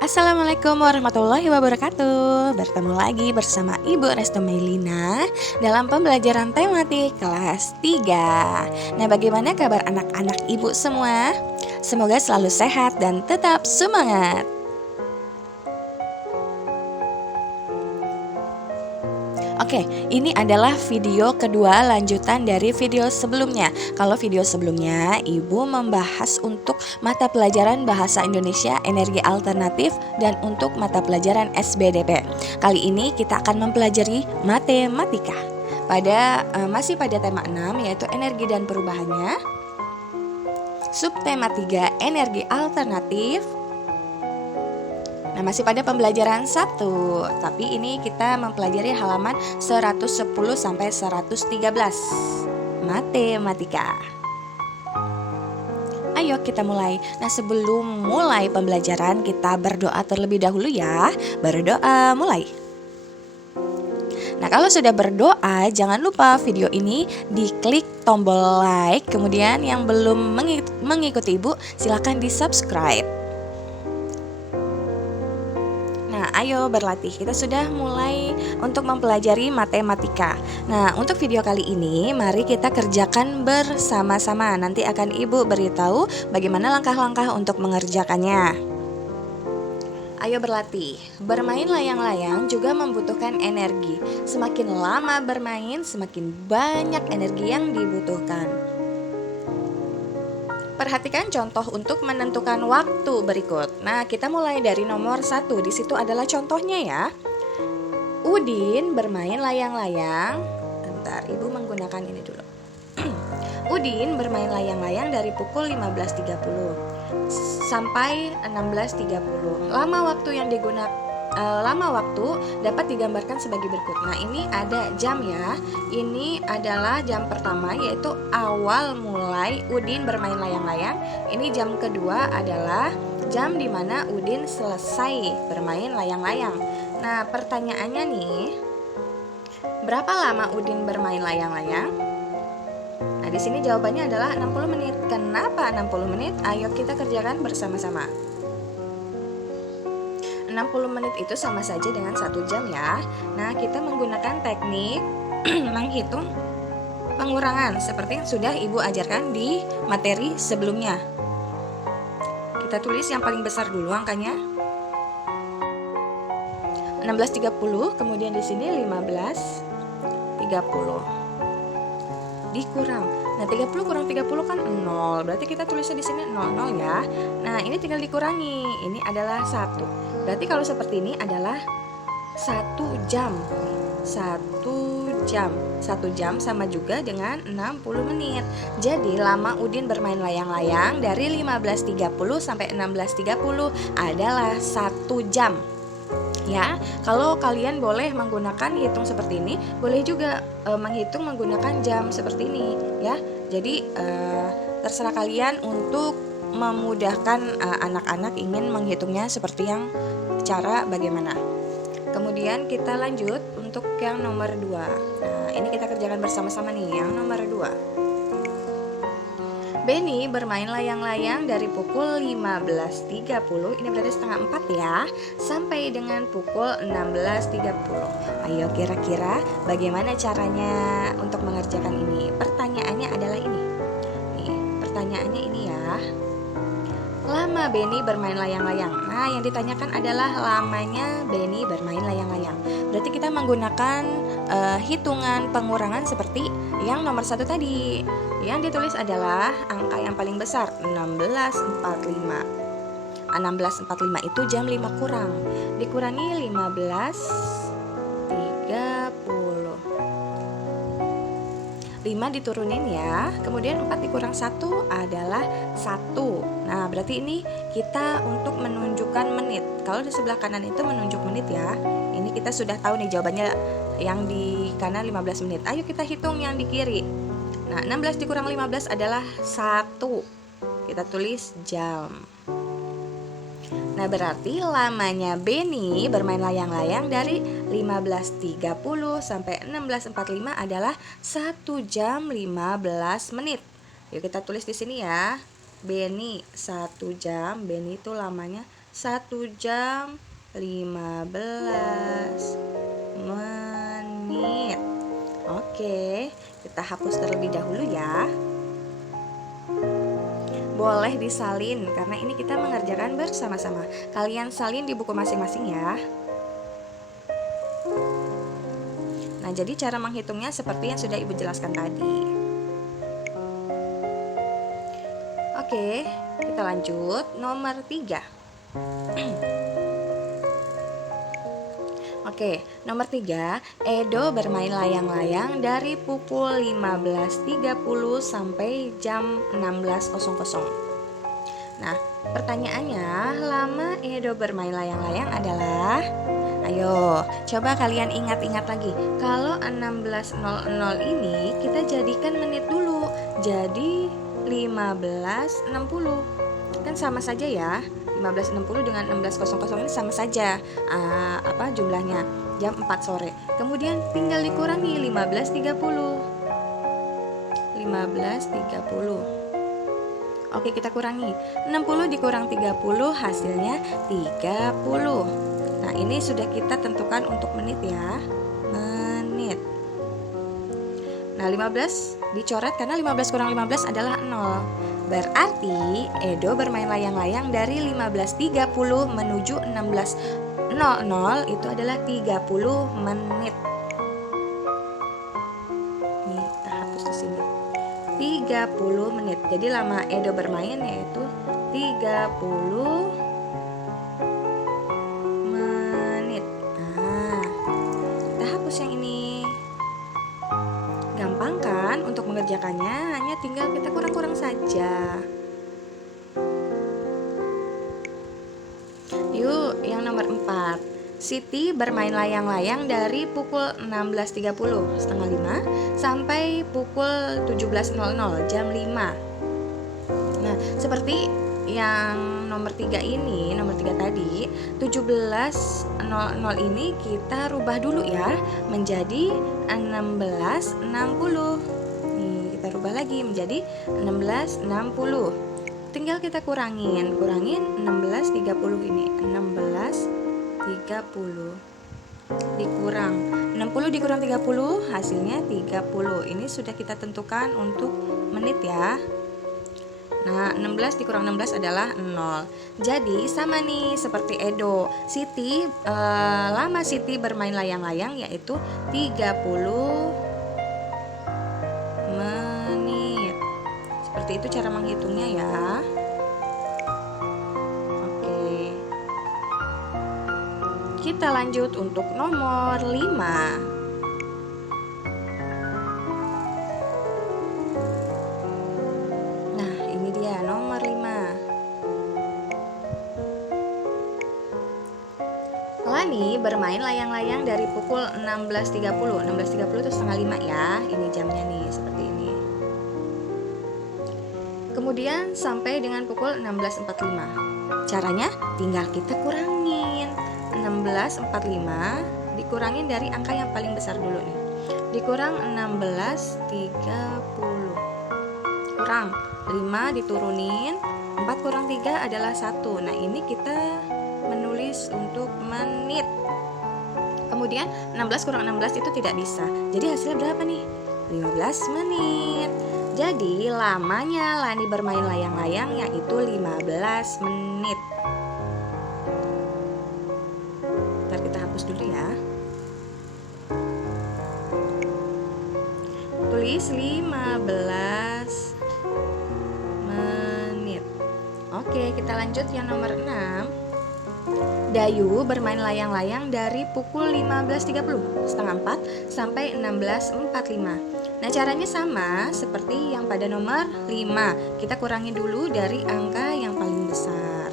Assalamualaikum warahmatullahi wabarakatuh. Bertemu lagi bersama Ibu Resto Melina dalam pembelajaran tematik kelas 3. Nah, bagaimana kabar anak-anak Ibu semua? Semoga selalu sehat dan tetap semangat. Oke, ini adalah video kedua lanjutan dari video sebelumnya. Kalau video sebelumnya, Ibu membahas untuk mata pelajaran Bahasa Indonesia Energi Alternatif dan untuk mata pelajaran SBDP. Kali ini kita akan mempelajari matematika. Masih pada tema 6 yaitu energi dan perubahannya. Subtema 3 energi alternatif. Nah, masih pada pembelajaran 1, tapi ini kita mempelajari halaman 110 sampai 113. Matematika. Ayo kita mulai. Nah, sebelum mulai pembelajaran kita berdoa terlebih dahulu ya. Berdoa mulai. Nah, kalau sudah berdoa, jangan lupa video ini diklik tombol like. Kemudian yang belum mengikuti Ibu, silakan di-subscribe. Nah, ayo berlatih. Kita sudah mulai untuk mempelajari matematika. Nah, untuk video kali ini, mari kita kerjakan bersama-sama. Nanti akan Ibu beritahu bagaimana langkah-langkah untuk mengerjakannya. Ayo berlatih. Bermain layang-layang juga membutuhkan energi. Semakin lama bermain, semakin banyak energi yang dibutuhkan. Perhatikan contoh untuk menentukan waktu berikut. Nah, kita mulai dari nomor 1. Di situ adalah contohnya ya. Udin bermain layang-layang. Bentar, Ibu menggunakan ini dulu. Udin bermain layang-layang dari pukul 15.30 sampai 16.30. Lama waktu dapat digambarkan sebagai berikut. Nah, ini ada jam ya. Ini adalah jam pertama, yaitu awal mulai Udin bermain layang-layang. Ini jam kedua adalah jam dimana Udin selesai bermain layang-layang. Nah, pertanyaannya nih, berapa lama Udin bermain layang-layang? Nah, di sini jawabannya adalah 60 menit. Kenapa 60 menit? Ayo kita kerjakan bersama-sama. 60 menit itu sama saja dengan 1 jam ya. Nah, kita menggunakan teknik menghitung pengurangan seperti yang sudah Ibu ajarkan di materi sebelumnya. Kita tulis yang paling besar dulu angkanya. 16.30, kemudian di sini 15.30. Dikurang. Nah, 30 kurang 30 kan 0. Berarti kita tulisnya di sini 00 ya. Nah, ini tinggal dikurangi. Ini adalah 1. Berarti kalau seperti ini adalah 1 jam. 1 jam. 1 jam sama juga dengan 60 menit. Jadi lama Udin bermain layang-layang dari 15.30 sampai 16.30 adalah 1 jam. Ya, kalau kalian boleh menggunakan hitung seperti ini, boleh juga menghitung menggunakan jam seperti ini ya. Jadi terserah kalian untuk memudahkan anak-anak ingin menghitungnya seperti yang cara bagaimana. Kemudian kita lanjut untuk yang nomor 2. Nah, ini kita kerjakan bersama-sama nih yang nomor 2. Benny bermain layang-layang dari pukul 15.30, ini berarti setengah 4 ya, sampai dengan pukul 16.30. Ayo kira-kira bagaimana caranya untuk mengerjakan ini? Pertanyaannya adalah ini. Nih, pertanyaannya ini ya. Lama Benny bermain layang-layang. Nah, yang ditanyakan adalah lamanya Benny bermain layang-layang. Berarti kita menggunakan hitungan pengurangan seperti yang nomor 1 tadi. Yang ditulis adalah angka yang paling besar, 16.45. 16.45 itu jam 5 kurang. Dikurangi 15.30. 5 diturunin ya. Kemudian 4 dikurang 1 adalah 1. Nah, berarti ini kita untuk menunjukkan menit. Kalau di sebelah kanan itu menunjuk menit ya. Ini kita sudah tahu nih jawabannya, yang di kanan 15 menit. Ayo kita hitung yang di kiri. Nah, 16 dikurang 15 adalah 1. Kita tulis jam. Nah, berarti lamanya Benny bermain layang-layang dari 15.30 sampai 16.45 adalah 1 jam 15 menit. Yuk kita tulis di sini ya. Benny 1 jam, Benny itu lamanya 1 jam 15 menit. Oke, kita hapus terlebih dahulu ya. Boleh disalin karena ini kita mengerjakan bersama-sama. Kalian salin di buku masing-masing ya. Nah, jadi cara menghitungnya seperti yang sudah Ibu jelaskan tadi. Oke, kita lanjut. Nomor 3. Oke, nomor 3, Edo bermain layang-layang dari pukul 15.30 sampai jam 16.00. Nah, pertanyaannya, lama Edo bermain layang-layang adalah, ayo, coba kalian ingat-ingat lagi. Kalau 16.00 ini kita jadikan menit dulu, jadi 15.60. Kan sama saja ya. 15.60 dengan 16.00 ini sama saja jumlahnya, jam 4 sore. Kemudian tinggal dikurangi 15.30. Oke, kita kurangi. 60 dikurang 30 hasilnya 30. Nah, ini sudah kita tentukan untuk menit ya. Menit. Nah, 15 dicoret karena 15 kurang 15 adalah 0. Berarti Edo bermain layang-layang dari 15.30 menuju 16.00 itu adalah 30 menit. Nih, kita hapus di sini. 30 menit. Jadi lama Edo bermain yaitu 30 menit. Nah, kita hapus yang ini. Gampang kan untuk mengerjakannya, hanya tinggal kita kurang-kurang saja. Yuk, yang nomor 4. Siti bermain layang-layang dari pukul 16.30 setengah 5 sampai pukul 17.00 jam 5. Nah, seperti yang nomor 3 ini, nomor 3 tadi, 17.00 ini kita rubah dulu ya menjadi 16.60. Nih, kita rubah lagi menjadi 16.60. Tinggal kita kurangin 16.30 ini. 16.30 dikurang 60 dikurang 30 hasilnya 30. Ini sudah kita tentukan untuk menit ya. Nah, 16 dikurang 16 adalah 0. Jadi sama nih seperti Edo. Siti, lama Siti bermain layang-layang yaitu 30 menit. Seperti itu cara menghitungnya ya. Oke. Kita lanjut untuk nomor 5. Nomor 5. Lani bermain layang-layang dari pukul 16.30. 16.30 itu setengah 5 ya. Ini jamnya nih seperti ini. Kemudian sampai dengan pukul 16.45. Caranya tinggal kita kurangin. 16.45 dikurangin dari angka yang paling besar dulu nih. Dikurang 16.30. Kurang 5 diturunin, 4 kurang 3 adalah 1. Nah, ini kita menulis untuk menit. Kemudian 16 kurang 16 itu tidak bisa. Jadi hasilnya berapa nih? 15 menit. Jadi lamanya Lani bermain layang-layang yaitu 15 menit. Ntar kita hapus dulu ya. Tulis 15 menit. Oke, kita lanjut yang nomor 6. Dayu bermain layang-layang dari pukul 15.30 setengah 4 sampai 16.45. Nah, caranya sama seperti yang pada nomor 5. Kita kurangi dulu dari angka yang paling besar.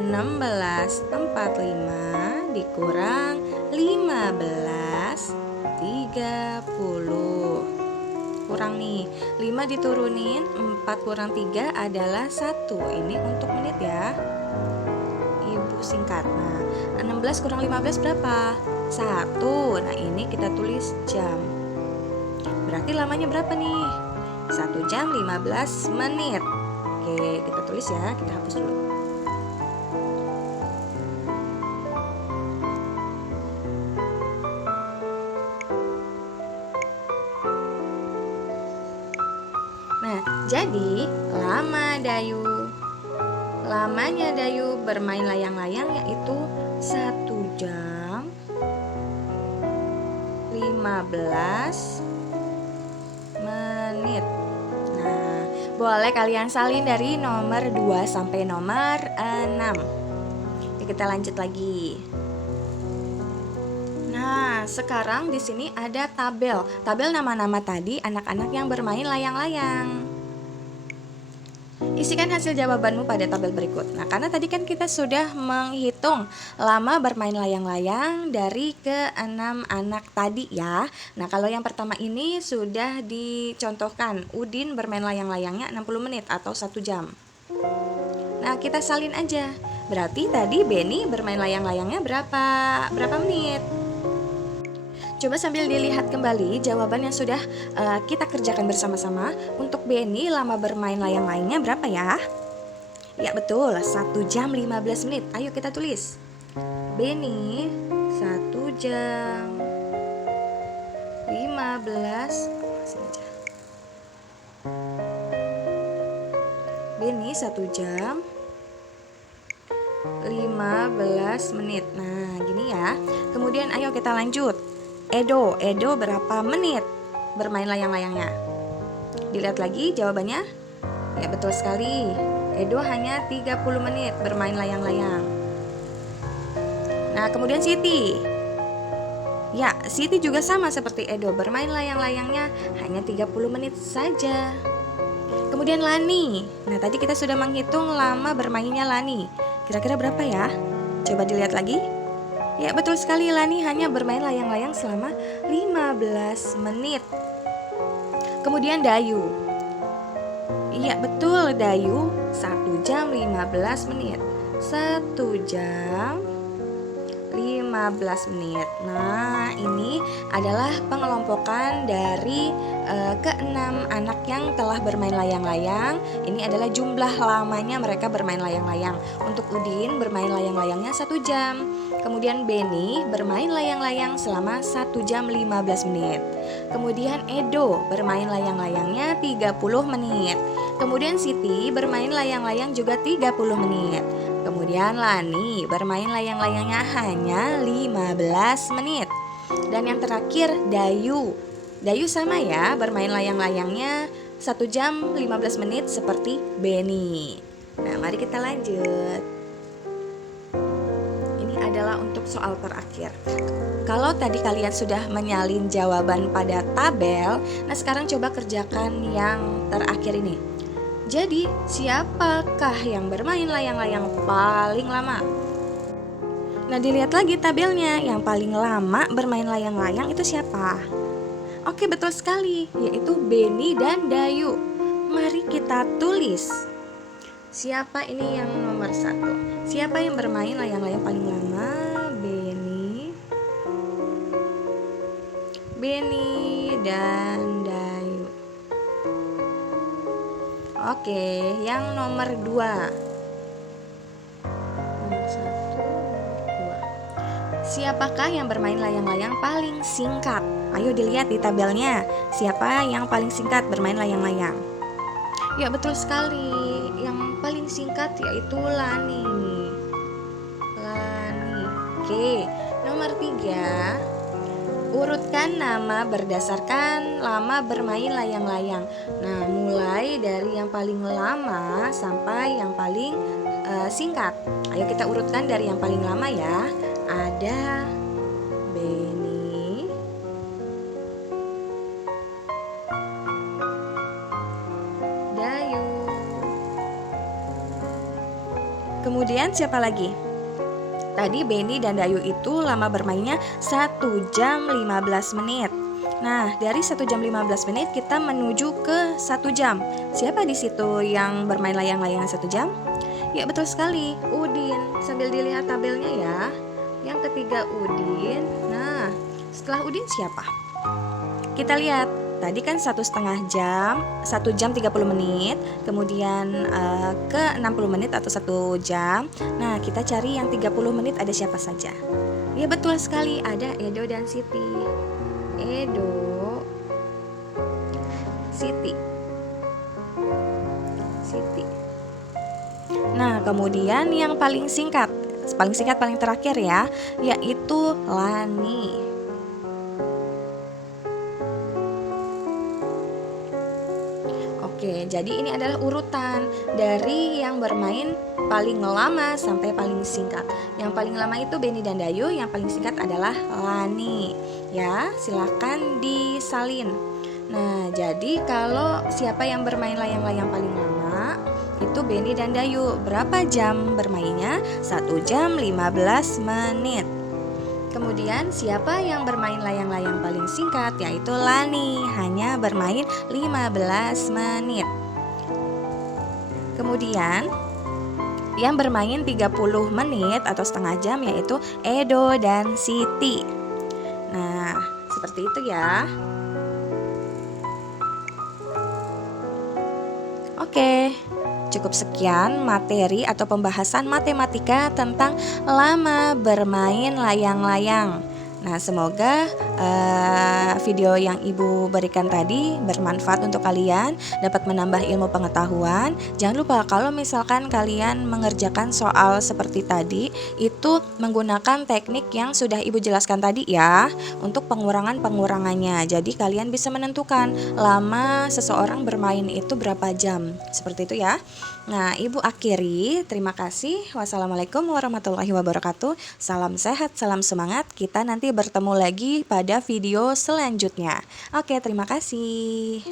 16.45 dikurang 15.30. Kurang nih, 5 diturunin, 4 kurang 3 adalah 1. Ini untuk menit ya. Ibu singkat. Nah, 16 kurang 15 berapa? 1. Nah, ini kita tulis jam. Berarti lamanya berapa nih? 1 jam 15 menit. Oke, kita tulis ya, kita hapus dulu. Jadi, lamanya Dayu bermain layang-layang yaitu 1 jam 15 menit. Nah, boleh kalian salin dari nomor 2 sampai nomor 6. Oke, kita lanjut lagi. Nah, sekarang di sini ada tabel. Tabel nama-nama tadi anak-anak yang bermain layang-layang. Isikan hasil jawabanmu pada tabel berikut. Nah, karena tadi kan kita sudah menghitung lama bermain layang-layang dari ke-6 anak tadi ya. Nah, kalau yang pertama ini sudah dicontohkan, Udin bermain layang-layangnya 60 menit atau 1 jam. Nah, kita salin aja. Berarti tadi Beni bermain layang-layangnya berapa menit? Coba sambil dilihat kembali jawaban yang sudah kita kerjakan bersama-sama. Untuk Beni lama bermain layang-layangnya berapa ya? Ya betul, 1 jam 15 menit. Ayo kita tulis. Beni 1 jam 15. Beni 1 jam 15 menit. Nah, gini ya. Kemudian ayo kita lanjut. Edo berapa menit bermain layang-layangnya? Dilihat lagi jawabannya. Ya betul sekali. Edo hanya 30 menit bermain layang-layang. Nah, kemudian Siti. Ya, Siti juga sama seperti Edo, bermain layang-layangnya hanya 30 menit saja. Kemudian Lani. Nah, tadi kita sudah menghitung lama bermainnya Lani. Kira-kira berapa ya? Coba dilihat lagi. Ya betul sekali, Lani hanya bermain layang-layang selama 15 menit. Kemudian Dayu. Iya betul, Dayu 1 jam 15 menit. 1 jam 15 menit. Nah, ini adalah pengelompokan dari ke-6 anak yang telah bermain layang-layang. Ini adalah jumlah lamanya mereka bermain layang-layang. Untuk Udin bermain layang-layangnya 1 jam. Kemudian Beni bermain layang-layang selama 1 jam 15 menit. Kemudian Edo bermain layang-layangnya 30 menit. Kemudian Siti bermain layang-layang juga 30 menit. Kemudian Lani bermain layang-layangnya hanya 15 menit. Dan yang terakhir Dayu. Dayu sama ya, bermain layang-layangnya 1 jam 15 menit seperti Beni. Nah, mari kita lanjut. Ini adalah untuk soal terakhir. Kalau tadi kalian sudah menyalin jawaban pada tabel, nah sekarang coba kerjakan yang terakhir ini. Jadi, siapakah yang bermain layang-layang paling lama? Nah, dilihat lagi tabelnya. Yang paling lama bermain layang-layang itu siapa? Oke, betul sekali, yaitu Beni dan Dayu. Mari kita tulis. Siapa ini yang nomor 1? Siapa yang bermain layang-layang paling lama? Beni dan Dayu. Oke, yang nomor 2. Nomor 1, nomor 2. Siapakah yang bermain layang-layang paling singkat? Ayo dilihat di tabelnya. Siapa yang paling singkat bermain layang-layang? Ya betul sekali. Yang paling singkat yaitu Lani. Oke, nomor 3. Urutkan nama berdasarkan lama bermain layang-layang. Nah, mulai dari yang paling lama sampai yang paling singkat. Ayo kita urutkan dari yang paling lama ya. Ada Beni, Dayu. Kemudian siapa lagi? Tadi Beni dan Dayu itu lama bermainnya 1 jam 15 menit. Nah, dari 1 jam 15 menit kita menuju ke 1 jam. Siapa di situ yang bermain layang-layang 1 jam? Ya betul sekali, Udin. Sambil dilihat tabelnya ya. Yang ketiga Udin. Nah, setelah Udin siapa? Kita lihat. Tadi kan 1,5 jam, 1 jam 30 menit, kemudian ke 60 menit atau 1 jam. Nah, kita cari yang 30 menit ada siapa saja. Ya betul sekali, ada Edo dan Siti. Edo, Siti. Siti. Nah, kemudian yang paling singkat paling terakhir ya, yaitu Lani. Oke, jadi ini adalah urutan dari yang bermain paling lama sampai paling singkat. Yang paling lama itu Beni dan Dayu, yang paling singkat adalah Lani. Ya, silakan disalin. Nah, jadi kalau siapa yang bermain layang-layang paling lama, itu Beni dan Dayu. Berapa jam bermainnya? 1 jam 15 menit. Kemudian siapa yang bermain layang-layang paling singkat, yaitu Lani, hanya bermain 15 menit. Kemudian yang bermain 30 menit atau setengah jam yaitu Edo dan Siti. Nah, seperti itu ya. Oke, cukup sekian materi atau pembahasan matematika tentang lama bermain layang-layang. Nah, semoga video yang Ibu berikan tadi bermanfaat untuk kalian, dapat menambah ilmu pengetahuan. Jangan lupa kalau misalkan kalian mengerjakan soal seperti tadi, itu menggunakan teknik yang sudah Ibu jelaskan tadi ya, untuk pengurangannya. Jadi kalian bisa menentukan lama seseorang bermain itu berapa jam. Seperti itu ya. Nah, Ibu akhiri. Terima kasih. Wassalamualaikum warahmatullahi wabarakatuh. Salam sehat, salam semangat. Kita nanti bertemu lagi pada video selanjutnya. Oke, terima kasih.